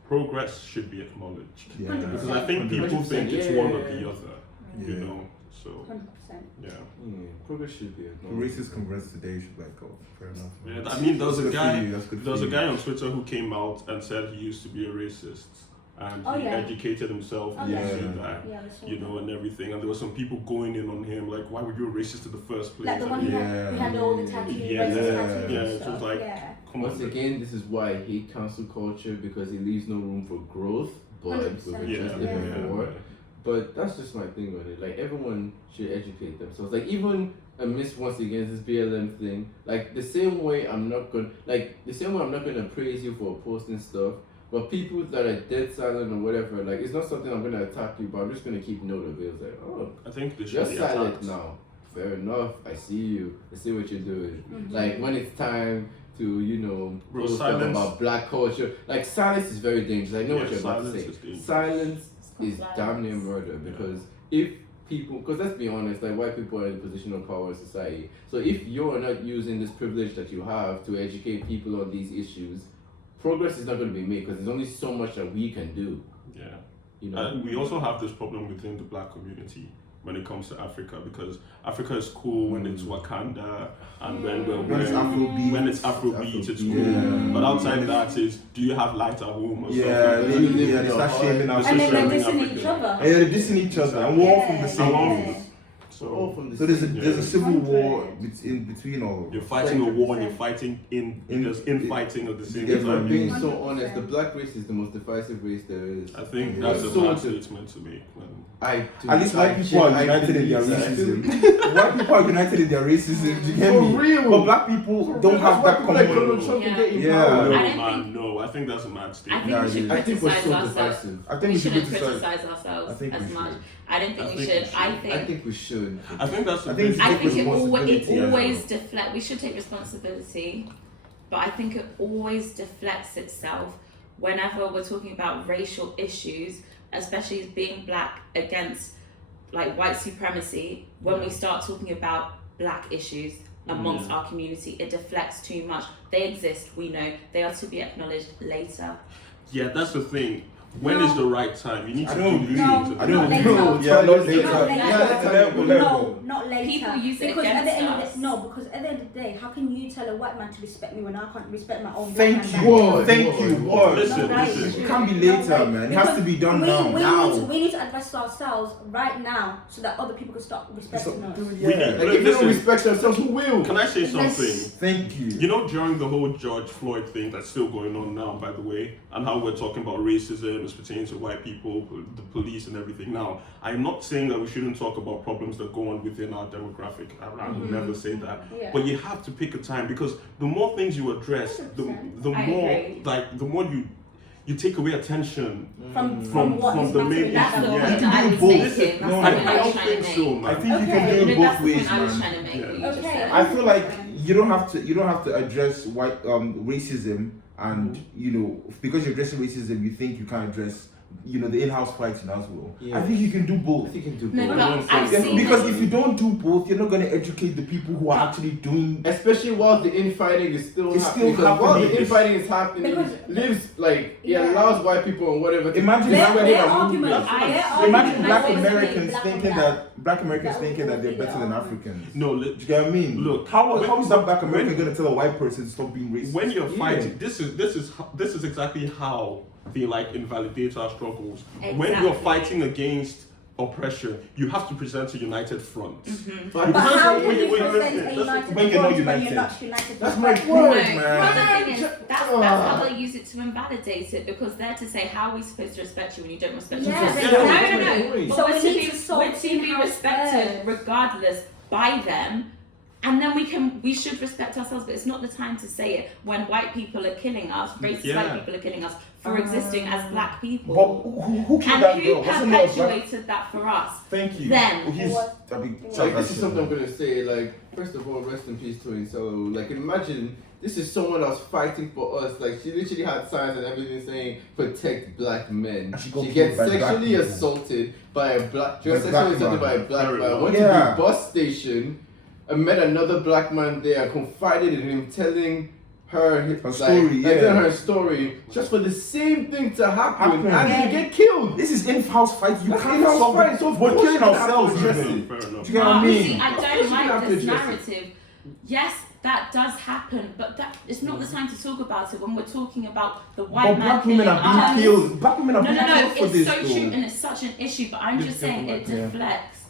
progress should be acknowledged. Yeah. Because I think people 100%, think it's yeah. one or the other, you Yeah. know. So 100%. yeah. Progress should be. The racist congress today should be like, oh, fair enough. Yeah, I mean, there was a That's good for guy. you, that's good There was for a you. guy on Twitter who came out and said he used to be a racist, and Oh, he yeah. educated himself Oh, and yeah. said that, Yeah, that's you know, and everything. And there were some people going in on him, like, why were you a racist in the first place? Like the one And who had all the tattoos, Yeah, racist yeah, tattoos yeah, and it was stuff. like- Yeah. come Once on, again, this is why I hate cancel culture because it leaves no room for growth. But 100%. we've yeah, addressed yeah, it before. But that's just my thing on it. Like everyone should educate themselves. Like even amidst once again this BLM thing. Like the same way I'm not gonna praise you for posting stuff. But people that are dead silent or whatever, like it's not something I'm gonna attack you. But I'm just gonna keep note of it. It's like, oh, I think they should you're be silent attacked. now. Fair enough. I see you. I see what you're doing. Mhm. Like when it's time to, you know, Bro, post stuff silence- about black culture. Like silence is very dangerous. I know Yeah, what you're about to silence say. is dangerous. Silence is Silence. damn near murder because if people, because let's be honest, like white people are in a position of power in society. So if you're not using this privilege that you have to educate people on these issues, progress is not going to be made because there's only so much that we can do. Yeah. You know? We also have this problem within the black community when it comes to Africa, because Africa is cool when it's Wakanda and when it's Afrobeat, it's cool. But outside that is, do you have light at home or something? They start shaming us. And then they're dissing each other. And they're dissing each other, and we're all from the same place. So there's a civil war between all. You're fighting a war and you're fighting fighting at the same time. Being so honest, the black race is the most divisive race there is. I think that's a bad statement to make. At least white people are united in their racism. White people are united in their racism. Do you get me? Real. But black people don't have that common. No, I think that's a mad statement. I think we should criticize ourselves. I think we shouldn't criticize ourselves as much. I don't think we should. I think we should. I think that's. I think it always deflects. We should take responsibility, but I think it always deflects itself whenever we're talking about racial issues, especially as being black against like white supremacy. When we start talking about black issues amongst our community, it deflects too much. They exist, we know. They are to be acknowledged later. Yeah, that's the thing. When is the right time? You need to do these No, things. not later. Not later. People use it because at the end against of the no, because at the end of the day, how can you tell a white man to respect me when I can't respect my own Thank black you. man? Thank you. Listen. It can't be later, man. It has to be done now. We need to address ourselves right now so that other people can start respecting us. If we don't respect ourselves, who will? Can I say something? Thank you. You know, during the whole George Floyd thing that's still going on now, by the way, and how we're talking about racism as pertains to white people, the police and everything. Now, I'm not saying that we shouldn't talk about problems that go on within our demographic. I will never say that. Yeah. But you have to pick a time, because the more things you address, the more you take away attention from the main That's issue. the Yeah. point that I was making. That's the point I I was don't trying think to so, make. man. I think you Okay. can do it That's both the ways, point I was man. trying to make. What you just Okay. said. I feel like you don't have to address white racism, and because you're addressing racism, you think you can't address the in-house fighting as well. Yeah. I think you can do both. I think you can do No, both. but I've seen Because if you don't do both, you're not going to educate the people who are actually doing. Especially while the infighting is still It's happening. still Because while the happening. infighting is happening, Because- it lives like it allows white people and whatever. Imagine Their argument. Imagine black is Americans black thinking on that they're better than Africans. No, Do you get what I mean? Look, how is that black American going to tell a white person to stop being racist? when you're fighting, this is exactly how they invalidate our struggles. When you're fighting against oppression, you have to present a united front. But how can you wait, present a that's- united when you're not front when united. you're not united? That's my front? point, No, man. but the thing is, that's how they use it to invalidate it, because they're to say, how are we supposed to respect you when you don't respect Yes, us? exactly. No. But So we're we to need be, to solve we're to be in-house respected first. regardless by them, and then we should respect ourselves. But it's not the time to say it when white people are killing us, racist white people are killing us for existing as black people. But who killed that And girl? who Wasn't it a black? perpetuated that for us? Thank you. Them. This is something I'm gonna say. First of all, rest in peace to Inselo. Imagine this is someone that's fighting for us. She literally had signs and everything saying protect black men. And she got She killed gets by black sexually people. assaulted by a black. She By got black sexually assaulted man. by a black Very man. well. Went to Yeah. the bus station and met another black man there. Confided in him, telling her story, telling her story, just for the same thing to happen, and Yeah. you get killed. This is in-house fight. You That's can't in-house solve fight, it. so of We're course killing you have to ourselves. address Even. it. Fair enough. Do you get what I You mean? see, I Of course don't you have like to this address it. narrative. Yes, that does happen, but that it's not the time to talk about it when we're talking about the white But man black women killing are being us. killed. Black women are No, being killed for it's this. so though. true and it's such an issue, but I'm just saying it Yeah. deflects.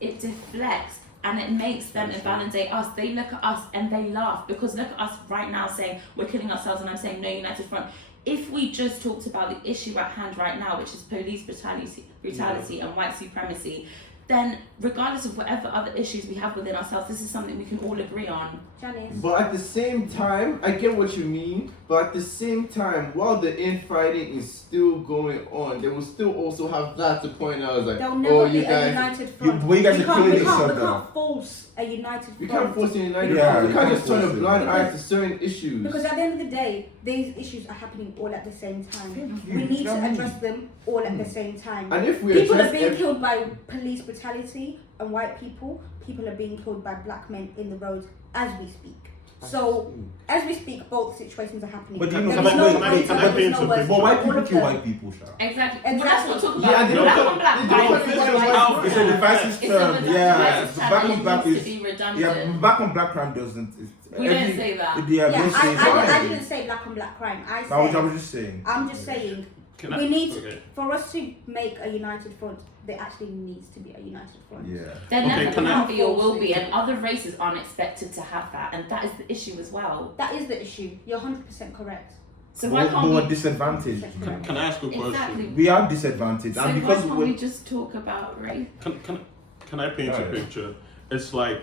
It deflects and it makes them invalidate us. They look at us and they laugh, because look at us right now saying we're killing ourselves, and I'm saying no united front. If we just talked about the issue at hand right now, which is police brutality and white supremacy, then regardless of whatever other issues we have within ourselves, this is something we can all agree on. Janice. But at the same time, I get what you mean, but at the same time, while the infighting is still going on, they will still also have that to point out as There'll never you be a guys, united front. you guys are killing each We other. can't force a united front. we can't force a united Yeah, front. We you can't can't just turn a force it. blind eye to certain issues. Because at the end of the day, these issues are happening all at the same time. Yeah, We need to exactly. address them all at the same time. And if we People are address being every- killed by police brutality and white people. People are being killed by black men in the roads as we speak. So, as we speak, both situations are happening. But do you know, There Can is I- no can I- greater, can I there is paint no something? worse. But white All people of kill them. white people, Sha. Exactly. Exactly. Well, that's what we're talking Yeah, about. I know. Black on black They crime don't- is this is white how- crime. It's a divisive It's a term, divisive yeah. term, Black and on it black needs is to be redundant. yeah. Black on black crime doesn't. We don't say that. Yeah, Yeah, don't say I that. didn't say black on black crime. I That was I said, was just saying. I'm just saying, Can I- we need, okay. for us to make a united front, there actually needs to be a united front. Yeah. There Okay, never can I- can be or will be, and other races aren't expected to have that, and that is the issue as well. That is the issue. You're 100% correct. So why But can't we're we? disadvantaged. Can I ask a question? Exactly. We are disadvantaged, So and why because can't we're we just talk about race? Can I paint Go a ahead. picture? It's like,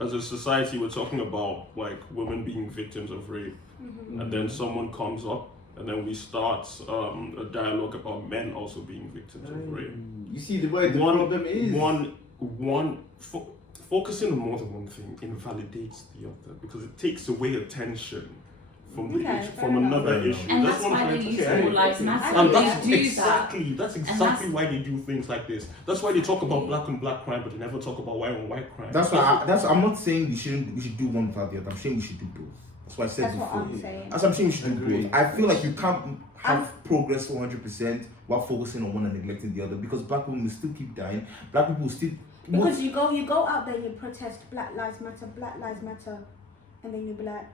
as a society, we're talking about like women being victims of rape, and then someone comes up, and then we start a dialogue about men also being victims of rape. You see the way the problem is. Focusing on more than one thing invalidates the other because it takes away attention from the Okay, issue, fair from enough. another Fair issue. And That's that's what I'm why trying they to use say. All Lives Matter. And They that's do exactly that's- why they do things like this. That's why they talk about black on black crime, but they never talk about white on white crime. that's why I'm not saying we should do one without the other. I'm saying we should do both. That's what I said That's what before. I'm saying. As I'm saying we should do Agreed. both. I feel like you can't have progress 100% while focusing on one and neglecting the other because black women will still keep dying. Black people will still. Because you go out there and you protest Black Lives Matter, and then you'll be like,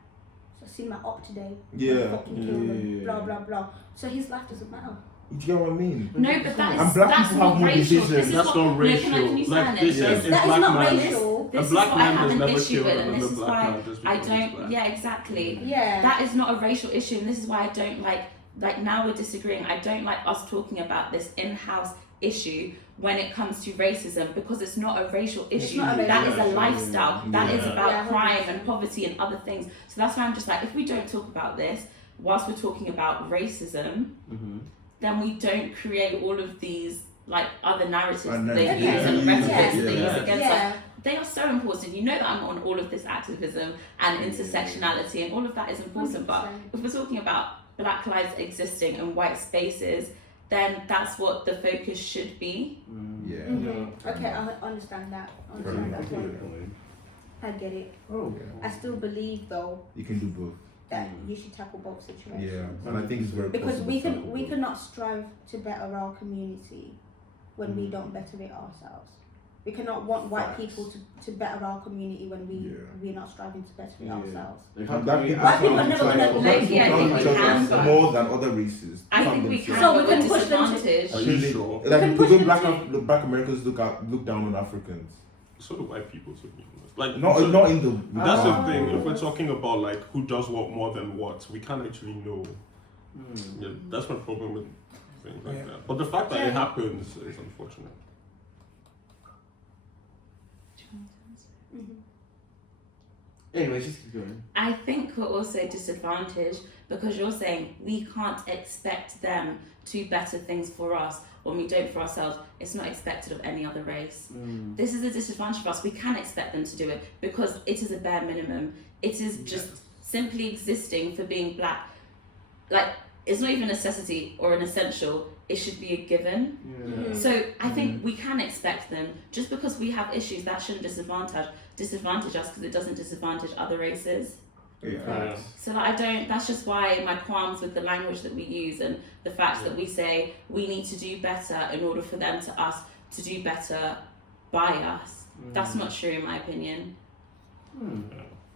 so I seen my op today. Yeah. Fucking kill them, blah blah blah. So his life doesn't matter. Do you get what I mean? No, but And that's black that's people have not more racial. decisions. This is That's what, not no, can racial. you Like stand this it? is That is black not man. racial. This A is black what I man have has an never issue killed with, and another this is black why man just I because he's don't. black. Yeah, exactly. Yeah. That is not a racial issue, and this is why I don't like now we're disagreeing. I don't like us talking about this in-house issue when it comes to racism because it's not a racial issue. not a That racial is a issue. lifestyle. That is Yeah. about Yeah, crime 100%. and poverty and other things. So that's why I'm just like, if we don't talk about this whilst we're talking about racism, then we don't create all of these like other narratives that they Okay. use and rhetoric that they use Yeah. against Yeah. us. They are so important. You know that I'm on all of this activism and intersectionality and all of that is important. But 100%. if we're talking about black lives existing in white spaces, then that's what the focus should be. Yeah. Okay, I understand that. I get it. Oh, I still believe though You can do both. that you should tackle both situations. Yeah, and I think it's very Because possible we to tackle we both. cannot strive to better our community when we don't better it ourselves. We cannot want white people to better our community when we're not striving to better it ourselves. Like, And how that can we people White people can't are never try gonna to like it. I help think we each other can, but- more than other races. I Some think we themselves. can, So we but can we're push them to- disadvantaged. Are you sure? We can Like push the way them to- black Americans look down on Africans. So do white people, to be honest. Like, Not so not in the. that's the Oh. thing. If we're talking about like who does what more than what, we can't actually know. Yeah, that's my problem with things like that. But the fact that it happens is unfortunate. Anyway, just keep going. I think we're also disadvantaged because you're saying we can't expect them to better things for us when we don't for ourselves. It's not expected of any other race. This is a disadvantage for us. We can expect them to do it because it is a bare minimum. It is just simply existing for being black. Like, it's not even a necessity or an essential. It should be a given. So I think we can expect them. Just because we have issues, that shouldn't disadvantage us because it doesn't disadvantage other races. Yeah. So that that's just why my qualms with the language that we use and the fact that we say we need to do better in order for them to do better by us. That's not true in my opinion.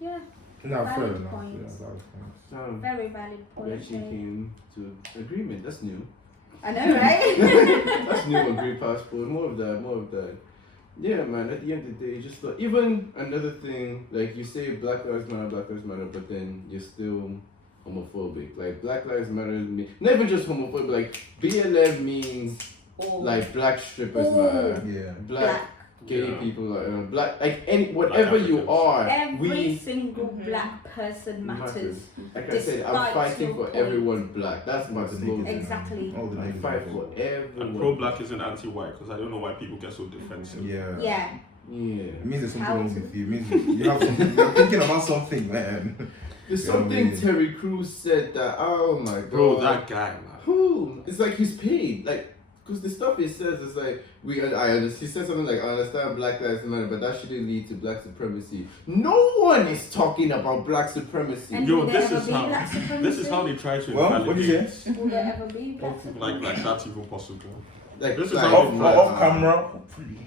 Yeah, No, fair Valid enough. points. Yeah, valid points. So, very valid we point. actually came to agreement. That's new. I know, right? That's new on Green Passport. More of that. Yeah, man, at the end of the day, just like, even another thing, like you say Black Lives Matter, but then you're still homophobic. Like, Black Lives Matter mean, not even just homophobic, like, BLM means, like, black strippers matter. Yeah. Black gay Yeah. people, like, black, like, any, whatever you Africans. are, Every single black person matters. Like I said, I'm Despite fighting your for point. everyone black. That's my slogan. Exactly. All the I niggas fight are for black. everyone. And pro-black isn't anti-white because I don't know why people get so defensive. Yeah. Yeah, It means there's something How wrong to- with you. It means you have something. You're thinking about something, man. There's You know what I something mean? Terry Crews said that, oh my god. Bro, that guy, man. Who? It's like he's paid. Like, because the stuff he says is like, he said something like, I understand Black Lives Matter, but that shouldn't lead to black supremacy. No one is talking about black supremacy. And Yo, will there this ever is be how black this is supremacy? how they try to Well, what did you invalidate. say? Will there ever be black Like supremacy? that's even possible. Like, This is like, how Off, off camera, hopefully.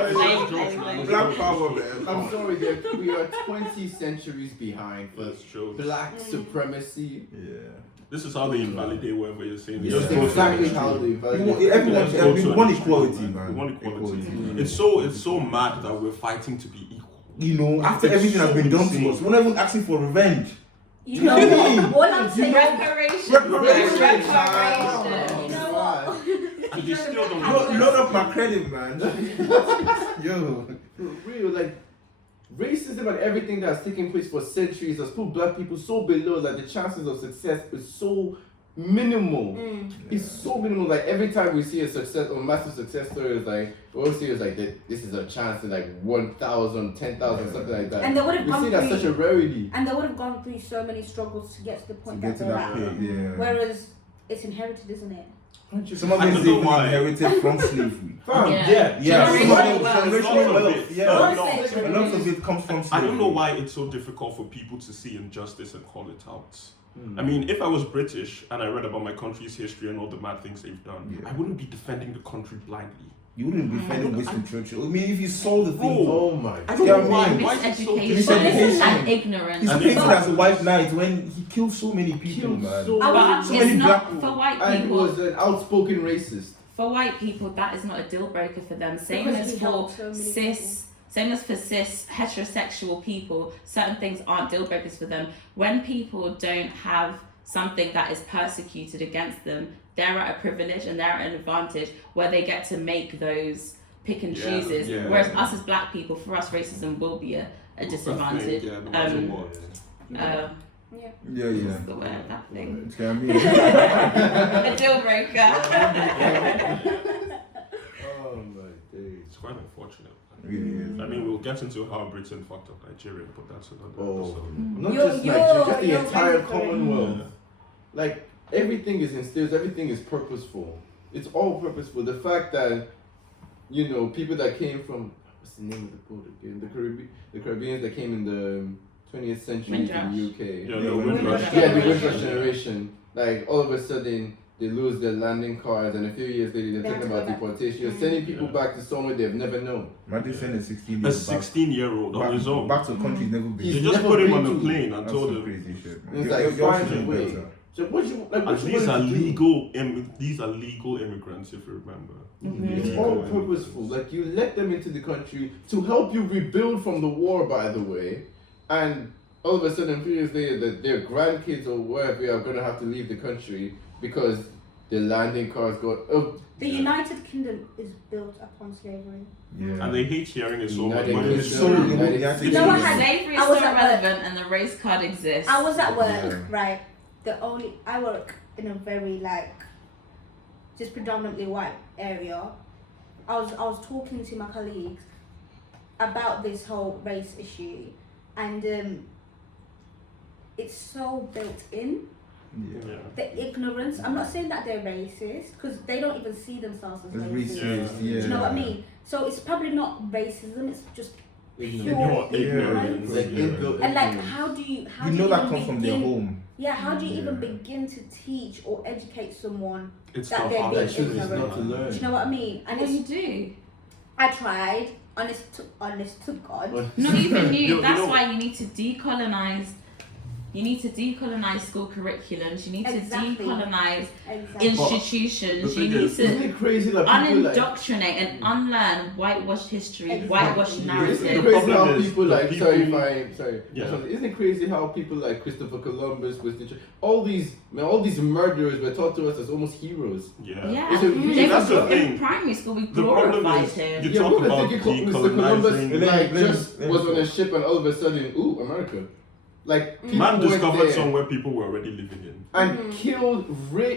Black power, man. I'm sorry, we are 20 centuries behind for That's true. black supremacy. Yeah. This is how they invalidate whatever you're saying. They That's just go to exactly the how extreme. they Everyone, validate. everyone want equality, We man. want equality. Equality. It's so mad that we're fighting to be equal. You know, after It's everything has so been done insane. to us, we're not even asking for revenge. You know what? All I'm saying Reparation. Reparation. Reparation. you know what? And they still don't Load up my credit, man. Yo. For real, like racism and everything that's taken place for centuries has put black people so below that the chances of success is so minimal. It's so minimal. Like every time we see a success or massive success story, it's like we always see it's like this is a chance to like 1,000, 10,000, something like that. And they would have we gone see that through, such a rarity. and they would have gone through so many struggles to get to the point Get that to they're that at. point, yeah. Whereas it's inherited, isn't it? Some of I it is don't know even why. inherited from slavery. Fam, Yeah. Yeah, some of Generational it- wealth. generational A lot of wealth. it. Yeah, Don't a say lot of it comes from I slavery. don't know why it's so difficult for people to see injustice and call it out. I mean, if I was British and I read about my country's history and all the mad things they've done, Yeah. I wouldn't be defending the country blindly. You wouldn't be defending Winston Churchill. I mean, if you saw the thing, oh my I don't Yeah, know why. I mean, Why is it so Miseducation. difficult? But this is Miseducation. like ignorance. he's And painted it's- as a white knight when he killed so many people, Killed man. so But So many it's black not people. for white and he people. was an outspoken racist. For white people, that is not a deal breaker for them. Same Because as he for helped so many cis, same as for cis heterosexual people. Certain things aren't deal breakers for them. When people don't have something that is persecuted against them, they're at a privilege and they're at an advantage where they get to make those pick and Yeah, chooses. yeah. Whereas us as black people, for us, racism will be a disadvantage. Yeah, no matter what. Yeah. Yeah. What's the word? That thing. Do you know what I mean? A deal breaker. Oh my days. It's quite unfortunate. It really is. I mean, we'll get into how Britain fucked up Nigeria, but that's another Oh, episode. not Yo, just yo, Nigeria, just the yo, entire thank you. Commonwealth. Like everything is instilled, everything is purposeful. It's all purposeful. The fact that people that came from what's the name of the boat again? The Caribbeans that came in the 20th century to the Windrush. UK. Yeah, Yeah, the Windrush. Windrush. Yeah, the Windrush generation. Like all of a sudden they lose their landing cards, and a few years later they're They have talking to about go back. deportation. You're sending people Yeah. back to somewhere they've never known. Imagine sending a 16 A years back, 16-year-old on his own. back to a country he's never been. He's They just never put him been on the to. plane and That's told some him. crazy shit, man. It's You're- like, you're find doing a way. better. So what you like? What And you these are wanted to do? legal immigrants, if you remember. It's Legal all immigrants. purposeful. Like you let them into the country to help you rebuild from the war, by the way, and all of a sudden, 3 years later, that their grandkids or wherever are gonna have to leave the country because their landing cards got. The United Kingdom is built upon slavery. Yeah. And they hate hearing it so much. United But Kingdom, it's so true. United United States. You know what had- Slavery I is was still at work. relevant and the race card exists. I was at work, Yeah. right? I work in a very just predominantly white area. I was talking to my colleagues about this whole race issue, and it's so built in. Yeah. The ignorance. I'm not saying that they're racist because they don't even see themselves as It's racist. racist, Do you know what I yeah. mean? So it's probably not racism. It's just Ignorant. pure Ignorance. ignorance. Like inbuilt And ignorance. how do you You know that even comes from their begin- home. Yeah, how do you even Yeah. begin to teach or educate someone It's that not they're how being That shit is ignorant? not to learn. Do you know what I mean? And What you it's, do? I tried, honest to God. Not even you. You That's know- why you need to decolonize. You need to decolonize school curriculums. You need Exactly. to decolonize Exactly. institutions. But the You thing need is- Isn't to it crazy that people like? unindoctrinate and unlearn whitewashed history, Exactly. whitewashed Isn't it narrative. The crazy problem how is people the like people- Yeah. Isn't it crazy how people like Christopher Columbus was all these murderers were taught to us as almost heroes. Yeah. Yeah, It's a- they that's were the thing. in primary school. We The problem glorified is him. you Yeah, talk we were about thinking Mr. Columbus decolonizing. like Let me- just was on a ship and all of a sudden, ooh, America. Like people Man went discovered there somewhere people were already living in. and killed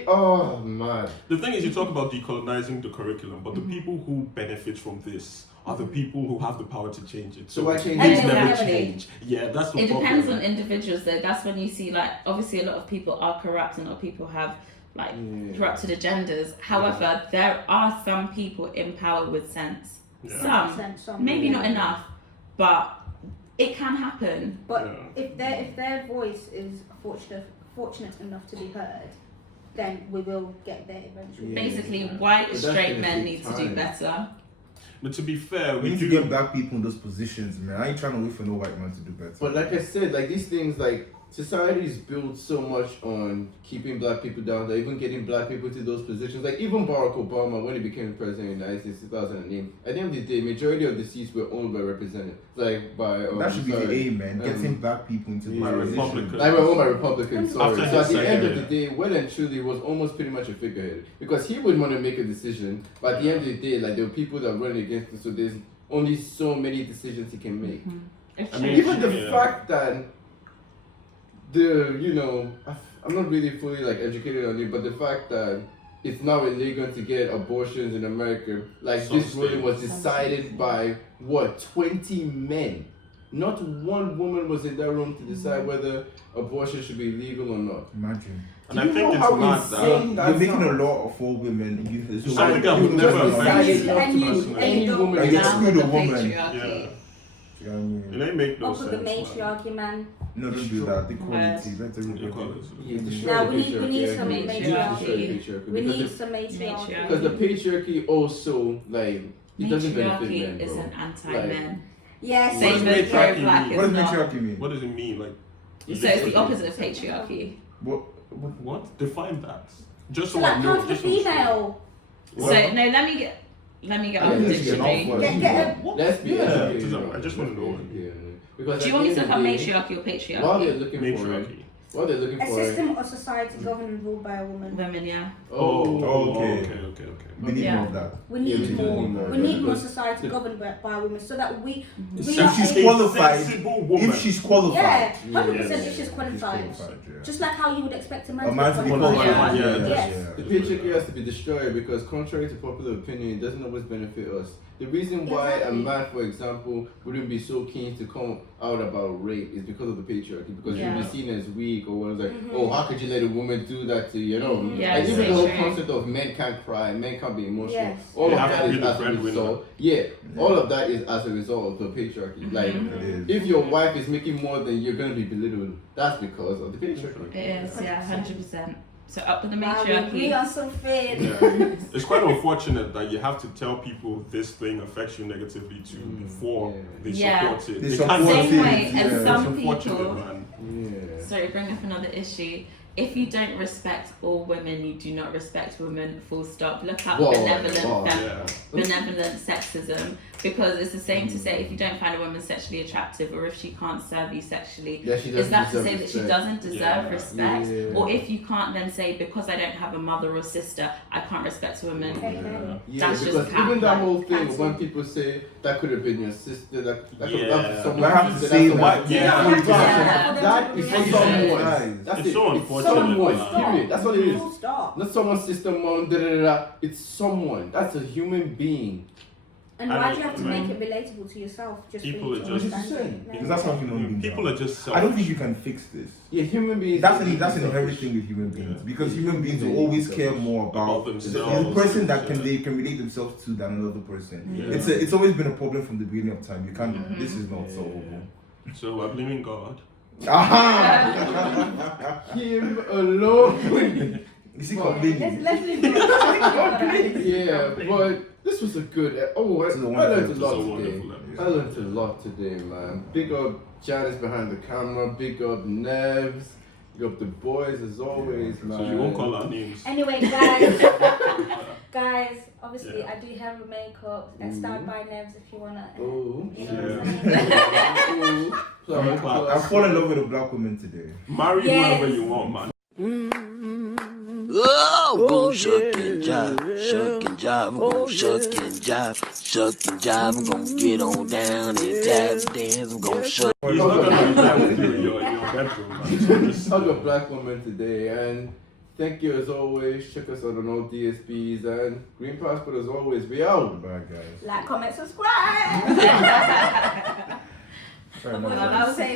oh man. The thing is, you talk about decolonizing the curriculum, but the people who benefit from this are the people who have the power to change it. So why change it? things never Exactly. change. Yeah, that's the It problem. depends on individuals though. That's when you see like obviously a lot of people are corrupt and a lot of people have like corrupted agendas. However, there are some people in power with sense. Yeah. Some, maybe not enough, but it can happen. But if their voice is fortunate enough to be heard, then we will get there eventually. Basically, white But straight that's men gonna need take to do time. better. But to be fair, We need to get black people in those positions, man. I ain't trying to wait for no white man to do better. But like I said, like these things, like society is built so much on keeping black people down, that even getting black people to those positions. Like even Barack Obama, when he became president in the United States in 2008, at the end of the day, majority of the seats were owned by representatives, like by that should be the aim, man. Getting black people into yeah. those positions. Republicans. Like were owned by Republicans. Sorry. After So at his the end of second- the day, well and truly was almost pretty much a figurehead, because he would want to make a decision, but at the end of the day, like there were people that run against him. So there's only so many decisions he can make. It's I true. mean, Even the yeah. fact that I'm not really fully like educated on it, but the fact that it's now illegal to get abortions in America, like Some this ruling was states. decided by 20 men. Not one woman was in that room to decide whether abortion should be legal or not. Imagine. And I Do you think know it's how mad insane that You're making a sounds? law for women. Something I would You never just decided agree not And to you- put and any you woman don't- in Like, that exclude room. a woman. Yeah. You know what I mean? It ain't make no Off of sense. the man. matriarchy, man. No, don't do that. Equality. Let everybody. Equality. Yeah, destroy Now the we need patriarchy. some Yeah, destroy the matriarchy. patriarchy. We Because need the- some matriarchy. Because the patriarchy also, like, it doesn't benefit Matriarchy men, is bro. an anti-men. Yes. What Same does as matriarchy pro-black mean? What is does not. matriarchy mean? What does it mean? Like, So it's the opposite of patriarchy. what? Define that. Just so So I like know. half the Just so I'm sure. female. So no, let me get I off think the it's enough dictionary. for Get Let's be Yeah, educated. I just want to know. Yeah. Because Do you at want me the to end look of up the day, matriarchy or while they're patriarchy? looking for it, Matriarchy. while they're looking A for it, system or society governed and ruled by a woman. Women, yeah. Okay. Okay. We need Yeah. more of that. We Yeah, need we do more. need more We of that need more because society the- governed by women, so that we If are she's able- qualified, sensible woman. if she's qualified, Yeah, 100% Yes. if she's qualified. yeah. Just like how you would expect a man A man to be qualified. qualified. Yeah. Yes. the patriarchy has to be destroyed, because contrary to popular opinion, it doesn't always benefit us. The reason why a Exactly. man, for example, wouldn't be so keen to come out about rape is because of the patriarchy, because Yeah. you'll be seen as weak, or one's like, Mhm. oh, how could you let a woman do that to you? You know, Yeah, and even so the whole true. concept of men can't cry, men can't be emotional. Yes. All They of have that to be is the as a breadwinner. result. Yeah, all of that is as a result of the patriarchy. Like, It is. if your wife is making more than you're gonna be belittled, that's because of the patriarchy. It is, yeah, 100%. So up with the Wow, we agree matriarchy. on something. Yeah. It's quite unfortunate that you have to tell people this thing affects you negatively too before they Yeah. support it. They They support can't it, Same way yeah. as It's some unfortunate, people. man. Yeah. Sorry, bring up another issue. If you don't respect all women, you do not respect women, full stop. Look up Whoa, benevolent, whoa. Yeah. benevolent sexism, because it's the same to say if you don't find a woman sexually attractive or if she can't serve you sexually, Yeah, she is doesn't that to deserve say that she respect. doesn't deserve Yeah. respect? Yeah. Or if you can't then say, because I don't have a mother or sister, I can't respect women. Okay. Yeah, That's just because cap, even that like, whole thing cancel. when people say that could have been your sister, that could Yeah. have someone. Do I have to sister, say that's what? someone- Yeah. You don't have to Yeah. say that for them That to is react. someone. Guys, That's It's it. so It's unfortunate, someone. man. Period. That's what it is. Full stop. Not someone's sister, mom, da da da. It's someone. That's a human being. And I why don't- do you have to man. make it relatable to yourself? Just People for you are to just- understand Because it? Because that's how human beings People are just selfish. I don't think you can fix this. Yeah, human beings. That's are an selfish. inherent thing with human beings, Yeah. because human beings will always care more About about themselves. the person that Yeah. they can relate themselves to than another person. Yeah. It's always been a problem from the beginning of time. You can't. This is not solvable. So we're blaming God. Aha! Him alone. You see, Let's complaining. leave it. Yeah, but this was a good. I This is a learned a wonderful lot episode, today. wonderful episode. I learned a lot today, man. Big up Janice behind the camera. Big up Nevs. Big up the boys as always, man. So you won't call our names. Anyway, guys, obviously Yeah. I do hair and makeup. And start by Nevs if you wanna. Oh, You know what Yeah. I'm saying? I fall in love with a black woman today. Marry Yes. whoever you want, man. Oh, go shuck and jive. jive, shuck and jive. I'm gon' shuck and jive, shuck and jive. I'm gon' get on down and tap dance. I'm gon' shuck. He's not gonna do that with you in your bedroom, man. Just hug a black woman today, and thank you as always. Check us out on all DSPs and Green Passport as always. We out. Bye, guys. Like, comment, subscribe. Fair enough. I was saying